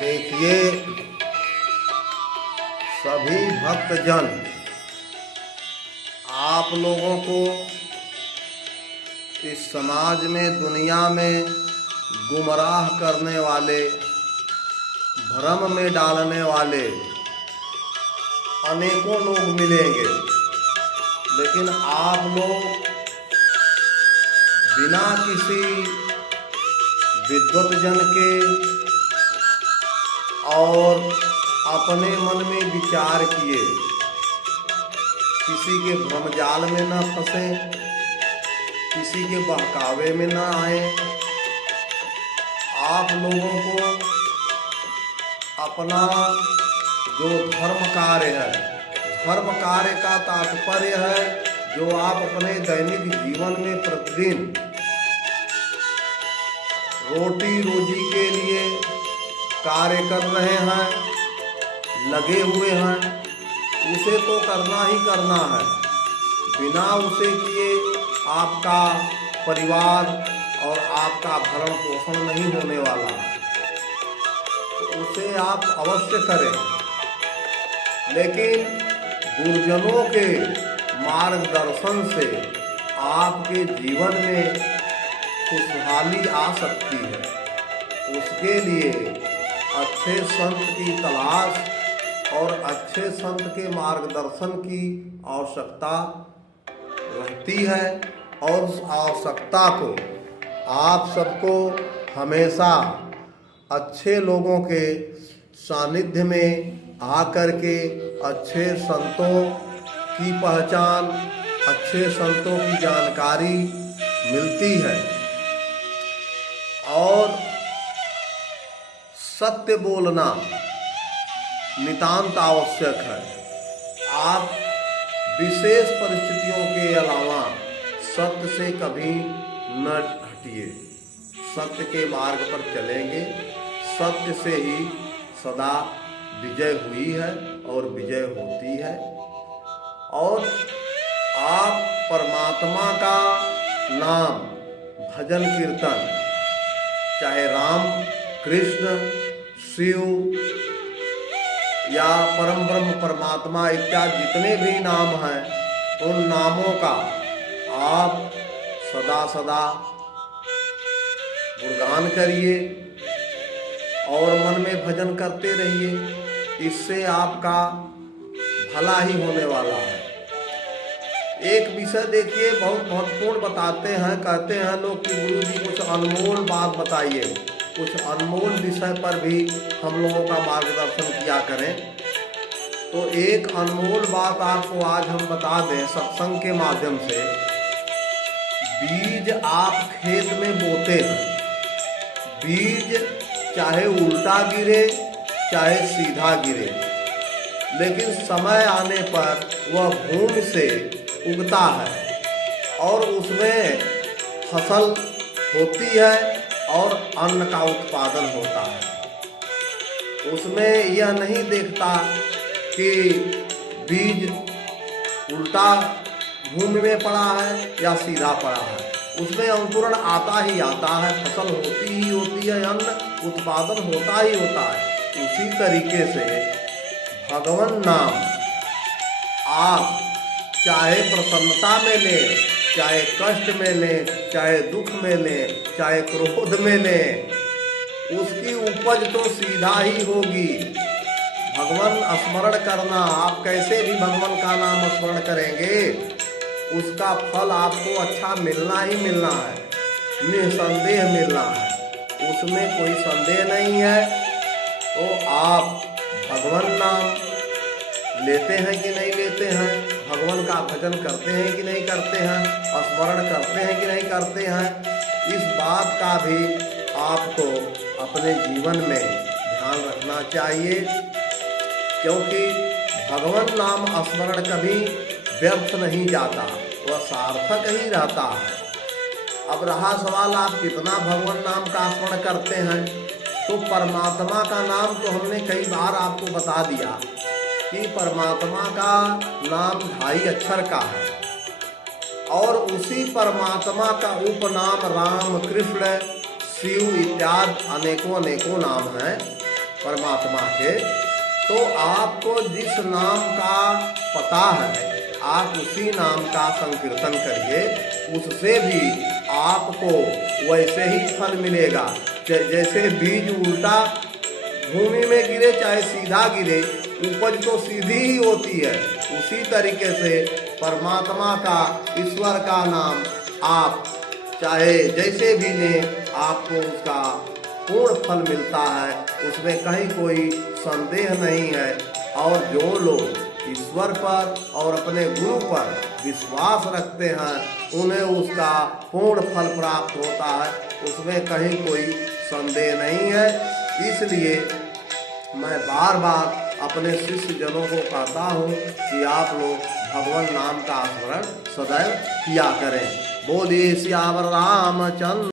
देखिए, सभी भक्तजन आप लोगों को इस समाज में, दुनिया में गुमराह करने वाले, भ्रम में डालने वाले अनेकों लोग मिलेंगे, लेकिन आप लोग बिना किसी विद्वत जन के और अपने मन में विचार किए किसी के भ्रमजाल में न फंसे, किसी के बहकावे में न आए। आप लोगों को अपना जो धर्म कार्य है, धर्म कार्य का तात्पर्य है जो आप अपने दैनिक जीवन में प्रतिदिन रोटी रोजी के लिए कार्य कर रहे हैं, लगे हुए हैं, उसे तो करना ही करना है। बिना उसे किए आपका परिवार और आपका भरण पोषण नहीं होने वाला है, तो उसे आप अवश्य करें। लेकिन गुरुजनों के मार्गदर्शन से आपके जीवन में खुशहाली आ सकती है। उसके लिए अच्छे संत की तलाश और अच्छे संत के मार्गदर्शन की आवश्यकता रहती है, और उस आवश्यकता को आप सबको हमेशा अच्छे लोगों के सानिध्य में आकर के अच्छे संतों की पहचान, अच्छे संतों की जानकारी मिलती है। और सत्य बोलना नितांत आवश्यक है। आप विशेष परिस्थितियों के अलावा सत्य से कभी न हटिए। सत्य के मार्ग पर चलेंगे, सत्य से ही सदा विजय हुई है और विजय होती है। और आप परमात्मा का नाम, भजन कीर्तन, चाहे राम, कृष्ण, शिव या परम ब्रह्म परमात्मा इत्यादि जितने भी नाम हैं, उन नामों का आप सदा सदा गुणगान करिए और मन में भजन करते रहिए। इससे आपका भला ही होने वाला है। एक विषय देखिए, बहुत महत्वपूर्ण बताते हैं, कहते हैं लोग कि गुरु जी कुछ अनमोल बात बताइए, कुछ अनमोल विषय पर भी हम लोगों का मार्गदर्शन किया करें। तो एक अनमोल बात आपको आज हम बता दें सत्संग के माध्यम से। बीज आप खेत में बोते हैं, बीज चाहे उल्टा गिरे चाहे सीधा गिरे, लेकिन समय आने पर वह भूमि से उगता है और उसमें फसल होती है और अन्न का उत्पादन होता है। उसमें यह नहीं देखता कि बीज उल्टा भूमि में पड़ा है या सीधा पड़ा है, उसमें अंकुरण आता ही आता है, फसल होती ही होती है, अन्न उत्पादन होता ही होता है। उसी तरीके से भगवान नाम आप चाहे प्रसन्नता में लें, चाहे कष्ट में लें, चाहे दुख में लें, चाहे क्रोध में लें, उसकी उपज तो सीधा ही होगी। भगवान स्मरण करना, आप कैसे भी भगवान का नाम स्मरण करेंगे, उसका फल आपको अच्छा मिलना ही मिलना है, निसंदेह मिलना है, उसमें कोई संदेह नहीं है। तो आप भगवान नाम लेते हैं कि नहीं लेते हैं, भगवान का भजन करते हैं कि नहीं करते हैं, स्मरण करते हैं कि नहीं करते हैं, इस बात का भी आपको अपने जीवन में ध्यान रखना चाहिए। क्योंकि भगवान नाम स्मरण कभी व्यर्थ नहीं जाता, वह सार्थक ही रहता है। अब रहा सवाल आप कितना भगवान नाम का स्मरण करते हैं, तो परमात्मा का नाम तो हमने कई बार आपको बता दिया कि परमात्मा का नाम 2.5 अक्षर का है और उसी परमात्मा का उपनाम राम, कृष्ण, शिव इत्यादि अनेकों अनेकों नाम हैं परमात्मा के। तो आपको जिस नाम का पता है आप उसी नाम का संकीर्तन करिए, उससे भी आपको वैसे ही फल मिलेगा। जैसे बीज उल्टा भूमि में गिरे चाहे सीधा गिरे, उपज तो सीधी ही होती है। उसी तरीके से परमात्मा का, ईश्वर का नाम आप चाहे जैसे भी लें, आपको उसका पूर्ण फल मिलता है, उसमें कहीं कोई संदेह नहीं है। और जो लोग ईश्वर पर और अपने गुरु पर विश्वास रखते हैं उन्हें उसका पूर्ण फल प्राप्त होता है, उसमें कहीं कोई संदेह नहीं है। इसलिए मैं बार बार अपने शिष्य जनों को कहता हूँ कि आप लोग भगवान नाम का स्मरण सदैव किया करें। बोलिए सियावर रामचंद्र।